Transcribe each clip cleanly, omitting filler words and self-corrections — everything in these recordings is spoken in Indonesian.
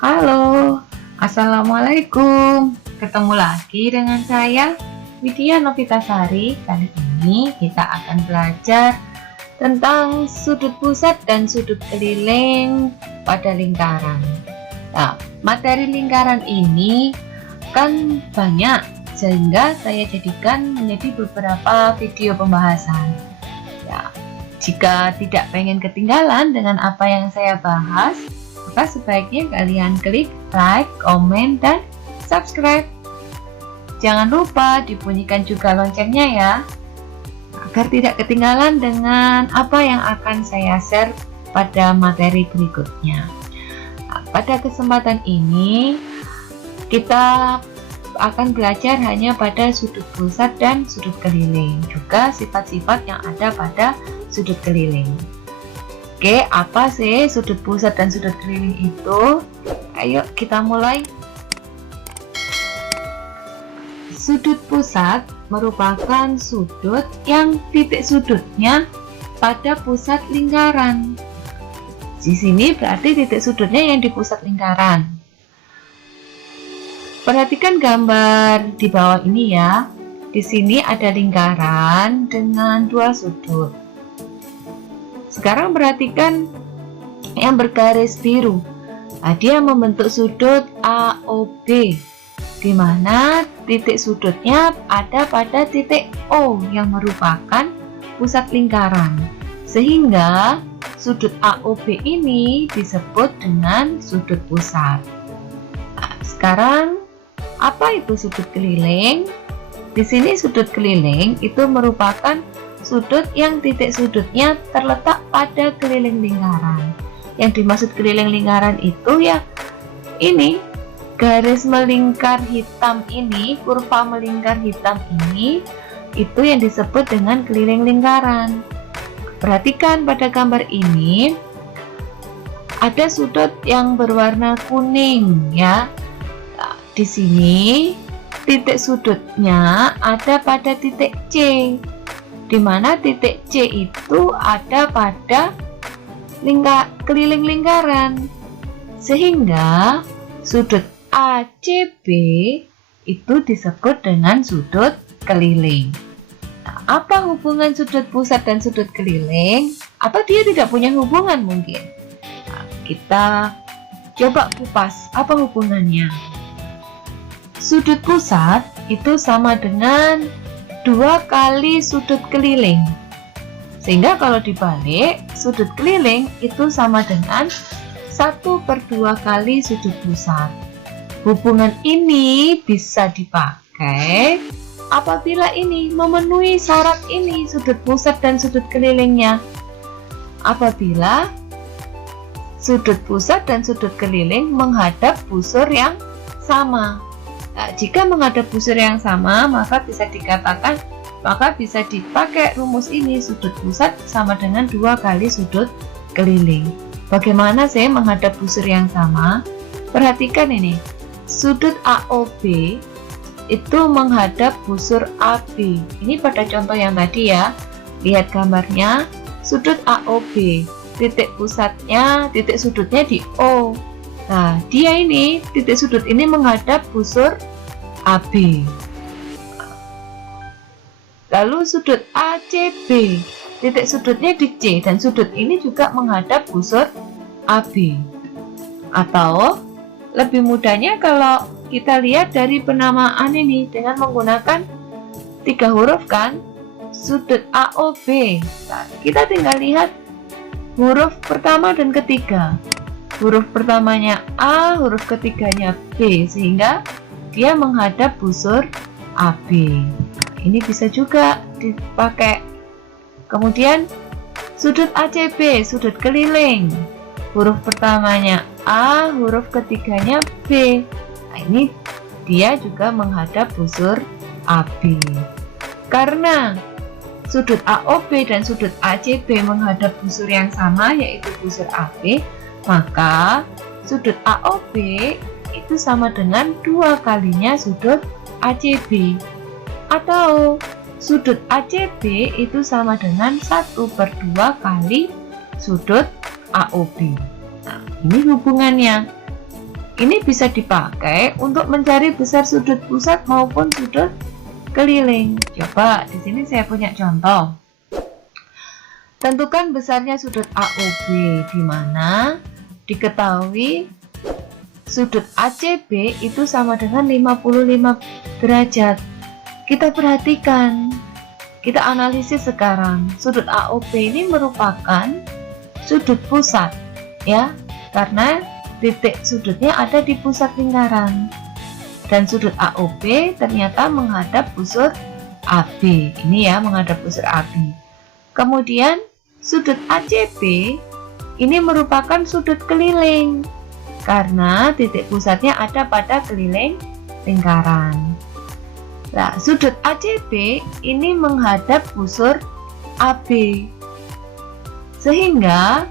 Halo, Assalamualaikum. Ketemu lagi dengan saya, Widya Novitasari. Kali ini kita akan belajar tentang sudut pusat dan sudut keliling pada lingkaran. Nah, materi lingkaran ini kan banyak, sehingga saya jadikan menjadi beberapa video pembahasan. Ya, jika tidak pengen ketinggalan dengan apa yang saya bahas, maka sebaiknya kalian klik like, komen, dan subscribe. Jangan lupa dibunyikan juga loncengnya ya, agar tidak ketinggalan dengan apa yang akan saya share pada materi berikutnya. Nah, pada kesempatan ini kita akan belajar hanya pada sudut pusat dan sudut keliling, juga sifat-sifat yang ada pada sudut keliling. Oke, apa sih sudut pusat dan sudut keliling itu? Ayo kita mulai. Sudut pusat merupakan sudut yang titik sudutnya pada pusat lingkaran. Di sini berarti titik sudutnya yang di pusat lingkaran. Perhatikan gambar di bawah ini ya. Di sini ada lingkaran dengan dua sudut. Sekarang perhatikan yang bergaris biru. Nah, dia membentuk sudut AOB, di mana titik sudutnya ada pada titik O yang merupakan pusat lingkaran. Sehingga sudut AOB ini disebut dengan sudut pusat. Nah, sekarang apa itu sudut keliling? Di sini sudut keliling itu merupakan sudut yang titik sudutnya terletak pada keliling lingkaran. Yang dimaksud keliling lingkaran itu ya ini, garis melingkar hitam ini, kurva melingkar hitam ini, itu yang disebut dengan keliling lingkaran. Perhatikan pada gambar ini ada sudut yang berwarna kuning ya. Nah, di sini titik sudutnya ada pada titik C, di mana titik C itu ada pada keliling lingkaran, sehingga sudut ACB itu disebut dengan sudut keliling. Nah, apa hubungan sudut pusat dan sudut keliling? Atau dia tidak punya hubungan mungkin? Nah, kita coba kupas apa hubungannya. Sudut pusat itu sama dengan 2 kali sudut keliling, sehingga kalau dibalik sudut keliling itu sama dengan 1/2 kali sudut pusat. Hubungan ini bisa dipakai apabila ini memenuhi syarat ini, sudut pusat dan sudut kelilingnya. Apabila sudut pusat dan sudut keliling menghadap busur yang sama. Nah, jika menghadap busur yang sama, maka bisa dipakai rumus ini, sudut pusat sama dengan 2 kali sudut keliling. Bagaimana sih menghadap busur yang sama? Perhatikan ini, sudut AOB itu menghadap busur AB. Ini pada contoh yang tadi ya, lihat gambarnya, sudut AOB, titik pusatnya, titik sudutnya di O. Nah, dia ini, titik sudut ini menghadap busur AB. Lalu sudut ACB, titik sudutnya di C, dan sudut ini juga menghadap busur AB. Atau lebih mudahnya kalau kita lihat dari penamaan ini dengan menggunakan 3 huruf kan, sudut AOB. Nah, kita tinggal lihat huruf pertama dan ketiga. Huruf pertamanya A, huruf ketiganya B, sehingga dia menghadap busur AB. Ini bisa juga dipakai. Kemudian sudut ACB, sudut keliling. Huruf pertamanya A, huruf ketiganya B. Nah, ini dia juga menghadap busur AB. Karena sudut AOB dan sudut ACB menghadap busur yang sama, yaitu busur AB, maka sudut AOB itu sama dengan 2 kalinya sudut ACB. Atau sudut ACB itu sama dengan 1/2 kali sudut AOB. Nah, ini hubungannya. ini bisa dipakai untuk mencari besar sudut pusat maupun sudut keliling. Coba di sini saya punya contoh. Tentukan besarnya sudut AOB, di mana diketahui sudut ACB itu sama dengan 55 derajat. Kita perhatikan, kita analisis sekarang. Sudut AOB ini merupakan sudut pusat, ya, karena titik sudutnya ada di pusat lingkaran. Dan sudut AOB ternyata menghadap busur AB. Ini ya, menghadap busur AB. Kemudian sudut ACB ini merupakan sudut keliling, karena titik pusatnya ada pada keliling lingkaran. Nah, sudut ACB ini menghadap busur AB, sehingga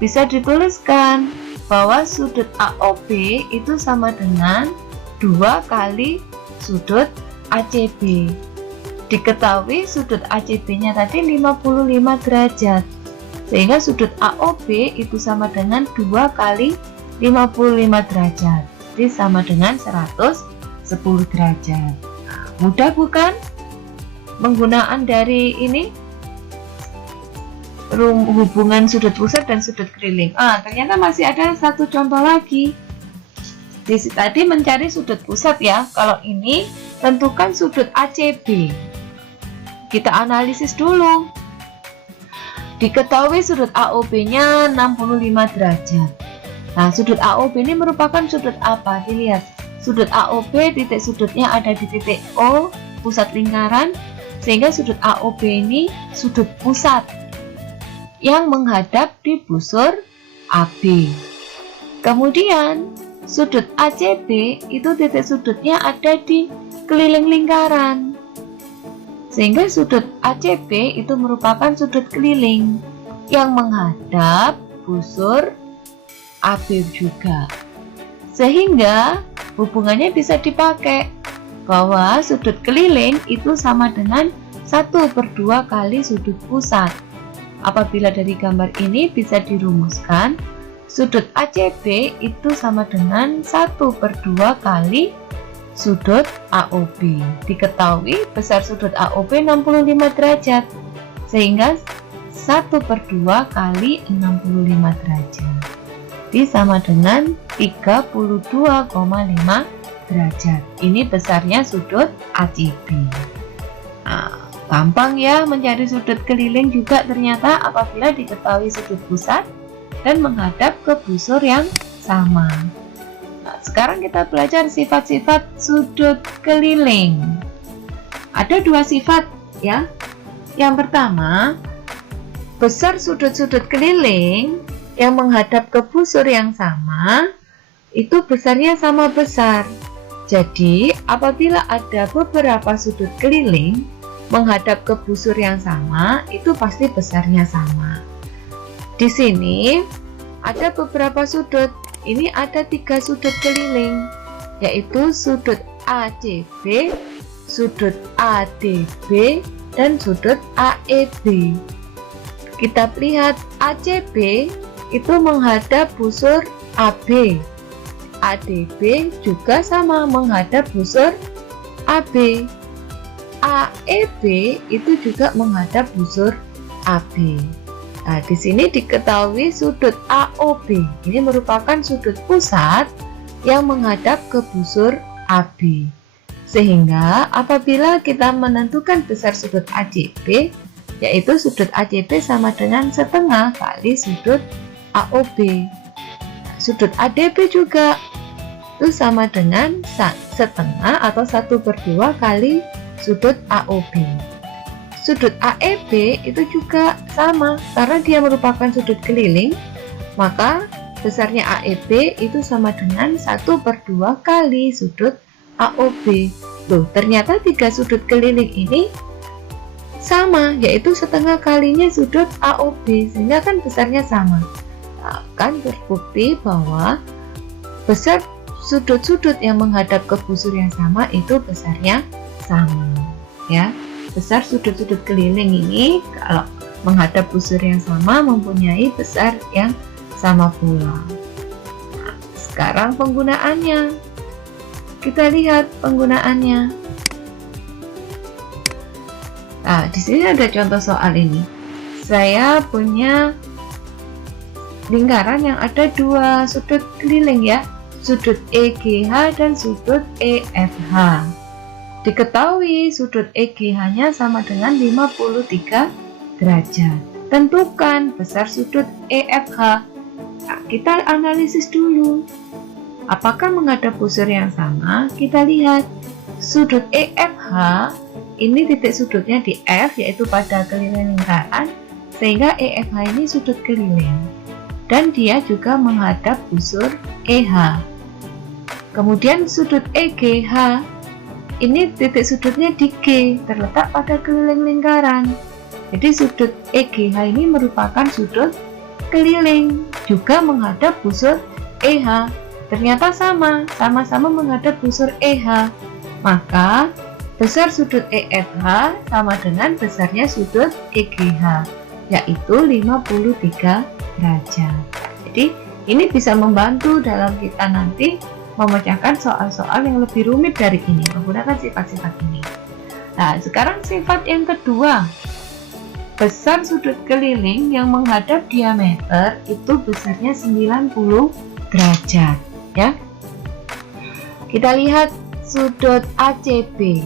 bisa dituliskan bahwa sudut AOB itu sama dengan 2 kali sudut ACB. Diketahui sudut ACB-nya tadi 55 derajat, sehingga sudut AOB itu sama dengan 2 kali 55 derajat, jadi sama dengan 110 derajat. Mudah bukan? Penggunaan dari ini hubungan sudut pusat dan sudut keliling. Ternyata masih ada satu contoh lagi. Tadi mencari sudut pusat ya. Kalau ini tentukan sudut ACB. Kita analisis dulu. Diketahui sudut AOB-nya 65 derajat. Nah, sudut AOB ini merupakan sudut apa? Dilihat. Sudut AOB, titik sudutnya ada di titik O, pusat lingkaran, sehingga sudut AOB ini sudut pusat yang menghadap di busur AB. Kemudian, sudut ACB itu titik sudutnya ada di keliling lingkaran, sehingga sudut ACB itu merupakan sudut keliling yang menghadap busur AB juga. Sehingga hubungannya bisa dipakai bahwa sudut keliling itu sama dengan 1/2 kali sudut pusat. Apabila dari gambar ini bisa dirumuskan, sudut ACB itu sama dengan 1/2 kali sudut AOB. Diketahui besar sudut AOB 65 derajat, sehingga 1/2 kali 65 derajat. Ini sama dengan 32,5 derajat. Ini besarnya sudut ACB. Gampang ya mencari sudut keliling juga ternyata apabila diketahui sudut pusat dan menghadap ke busur yang sama. Sekarang kita belajar sifat-sifat sudut keliling. Ada 2 sifat ya. Yang pertama, besar sudut-sudut keliling yang menghadap ke busur yang sama itu besarnya sama besar. Jadi apabila ada beberapa sudut keliling menghadap ke busur yang sama, itu pasti besarnya sama. Di sini ada beberapa sudut. Ini ada 3 sudut keliling, yaitu sudut ACB, sudut ADB, dan sudut AEB. Kita lihat ACB itu menghadap busur AB. ADB juga sama menghadap busur AB. AEB itu juga menghadap busur AB. Nah, di sini diketahui sudut AOB ini merupakan sudut pusat yang menghadap ke busur AB. Sehingga apabila kita menentukan besar sudut ACB, yaitu sudut ACB sama dengan setengah kali sudut AOB. Sudut ADB juga itu sama dengan setengah atau 1/2 kali sudut AOB. Sudut AEB itu juga sama, karena dia merupakan sudut keliling, maka besarnya AEB itu sama dengan 1/2 kali sudut AOB. Loh, ternyata 3 sudut keliling ini sama, yaitu setengah kalinya sudut AOB, sehingga kan besarnya sama. Akan terbukti bahwa besar sudut-sudut yang menghadap ke busur yang sama itu besarnya sama, ya. Besar sudut-sudut keliling ini kalau menghadap busur yang sama mempunyai besar yang sama pula. sekarang penggunaannya. Kita lihat penggunaannya. Nah, di sini ada contoh soal ini. Saya punya lingkaran yang ada dua sudut keliling ya, sudut EGH dan sudut EFH. Diketahui sudut EGH-nya sama dengan 53 derajat. Tentukan besar sudut EFH. Nah, kita analisis dulu. Apakah menghadap busur yang sama? Kita lihat sudut EFH ini titik sudutnya di F, yaitu pada keliling lingkaran, sehingga EFH ini sudut keliling dan dia juga menghadap busur EH. Kemudian sudut EGH ini titik sudutnya di G, terletak pada keliling lingkaran. Jadi sudut EGH ini merupakan sudut keliling, juga menghadap busur EH. Ternyata sama-sama menghadap busur EH. Maka besar sudut EFH sama dengan besarnya sudut EGH, yaitu 53 derajat. Jadi ini bisa membantu dalam kita nanti memecahkan soal-soal yang lebih rumit dari ini menggunakan sifat-sifat ini. Nah, sekarang sifat yang kedua. Besar sudut keliling yang menghadap diameter itu besarnya 90 derajat ya. Kita lihat sudut ACB.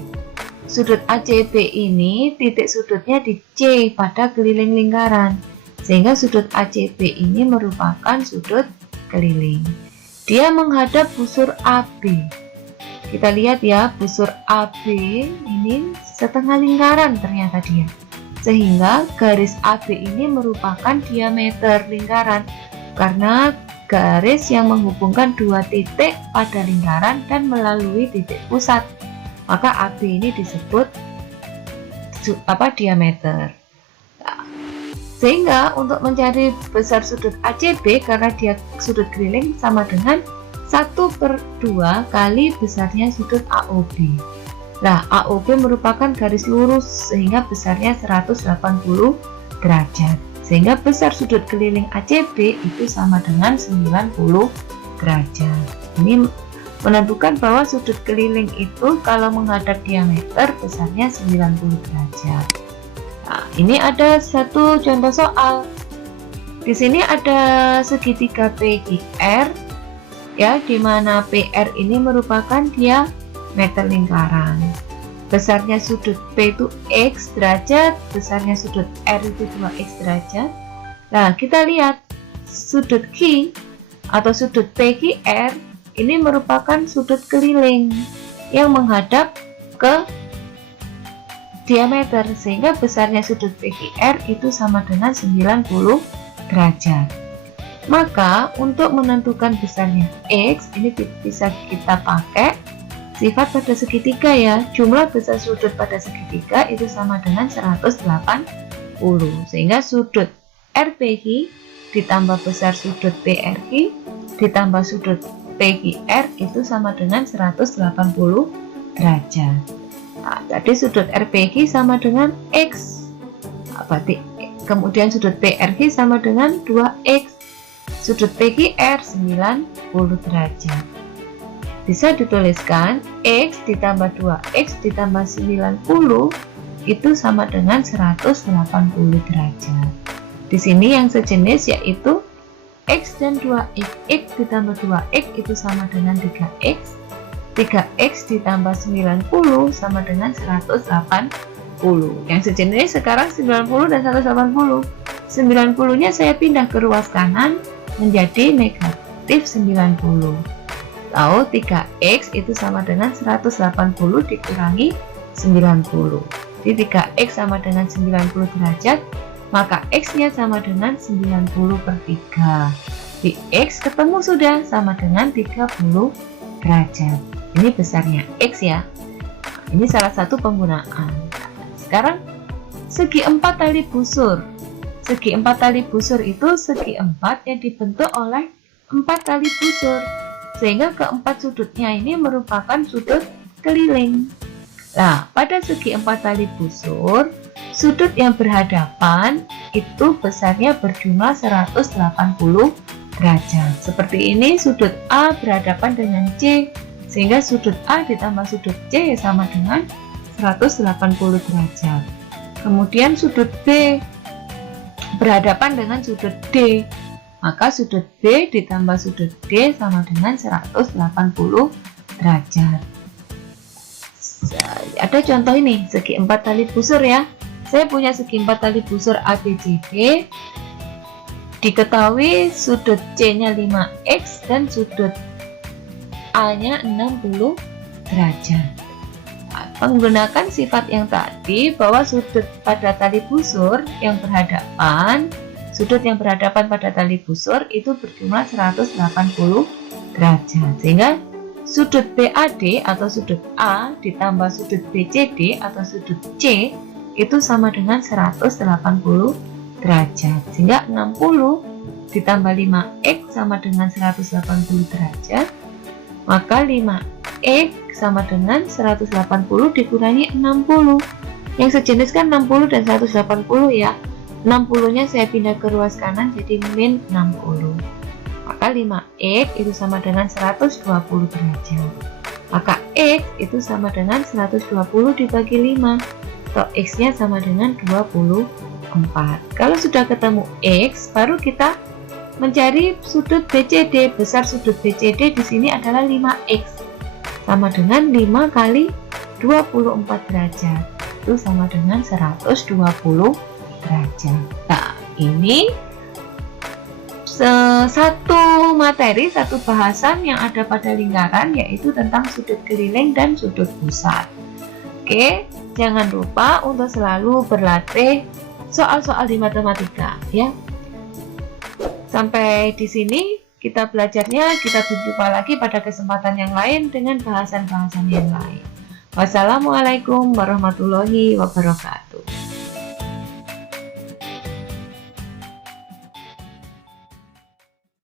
Sudut ACB ini titik sudutnya di C pada keliling lingkaran, sehingga sudut ACB ini merupakan sudut keliling. Dia menghadap busur AB. Kita lihat ya, busur AB ini setengah lingkaran ternyata dia, sehingga garis AB ini merupakan diameter lingkaran karena garis yang menghubungkan dua titik pada lingkaran dan melalui titik pusat. Maka AB ini disebut diameter. Nah, sehingga untuk mencari besar sudut ACB, karena dia sudut keliling, sama dengan 1/2 kali besarnya sudut AOB. Nah, AOB merupakan garis lurus sehingga besarnya 180 derajat. Sehingga besar sudut keliling ACB itu sama dengan 90 derajat. Ini menentukan bahwa sudut keliling itu kalau menghadap diameter besarnya 90 derajat. Nah, ini ada satu contoh soal. Di sini ada segitiga PQR ya, di mana PR ini merupakan diameter lingkaran. Besarnya sudut P itu X derajat, besarnya sudut R itu 2X derajat. Nah, kita lihat sudut Q atau sudut PQR ini merupakan sudut keliling yang menghadap ke diameter, sehingga besarnya sudut PQR itu sama dengan 90 derajat. Maka untuk menentukan besarnya X ini bisa kita pakai sifat pada segitiga ya. Jumlah besar sudut pada segitiga itu sama dengan 180, sehingga sudut RPQ ditambah besar sudut PRQ ditambah sudut PQR itu sama dengan 180 derajat. Nah, jadi sudut RPQ sama dengan X. Nah, berarti kemudian sudut PRQ sama dengan 2X. Sudut PQR 90 derajat. Bisa dituliskan X ditambah 2X ditambah 90 itu sama dengan 180 derajat. Di sini yang sejenis yaitu X dan 2X. X ditambah 2X itu sama dengan 3X. 3X ditambah 90 sama dengan 180. Yang sejenis sekarang 90 dan 180. 90-nya saya pindah ke ruas kanan menjadi negatif 90. Lalu 3X itu sama dengan 180 dikurangi 90. Jadi 3X sama dengan 90 derajat, maka X-nya sama dengan 90/3. Di X ketemu sudah sama dengan 30 derajat. Ini besarnya X ya. Ini salah satu penggunaan. Sekarang segi 4 tali busur. Segi 4 tali busur itu segi 4 yang dibentuk oleh 4 tali busur, sehingga keempat sudutnya ini merupakan sudut keliling. Nah, pada segi 4 tali busur, sudut yang berhadapan itu besarnya berjumlah 180 derajat. Seperti ini sudut A berhadapan dengan C, sehingga sudut A ditambah sudut C sama dengan 180 derajat. Kemudian sudut B berhadapan dengan sudut D, maka sudut B ditambah sudut D sama dengan 180 derajat. Ada contoh ini, segi 4 tali busur ya. Saya punya segi 4 tali busur ABCD. Diketahui sudut C-nya 5x dan sudut A-nya 60 derajat. Menggunakan sifat yang tadi bahwa sudut pada tali busur yang berhadapan, sudut yang berhadapan pada tali busur itu berjumlah 180 derajat. Sehingga sudut BAD atau sudut A ditambah sudut BCD atau sudut C itu sama dengan 180 derajat. Sehingga 60 ditambah 5x sama dengan 180 derajat. Maka 5x sama dengan 180 dikurangi 60. Yang sejenis kan 60 dan 180 ya. 60 nya saya pindah ke ruas kanan jadi min 60. Maka 5x itu sama dengan 120 derajat. Maka x itu sama dengan 120 dibagi 5. Atau x nya sama dengan 24. Kalau sudah ketemu x, baru kita mencari sudut BCD. Besar sudut BCD di sini adalah 5x, sama dengan 5 kali 24 derajat, itu sama dengan 120 derajat. Nah, ini satu materi, satu bahasan yang ada pada lingkaran, yaitu tentang sudut keliling dan sudut pusat. Oke, jangan lupa untuk selalu berlatih soal-soal di matematika ya. Sampai di sini kita belajarnya, kita berjumpa lagi pada kesempatan yang lain dengan bahasan-bahasan yang lain. Wassalamualaikum warahmatullahi wabarakatuh.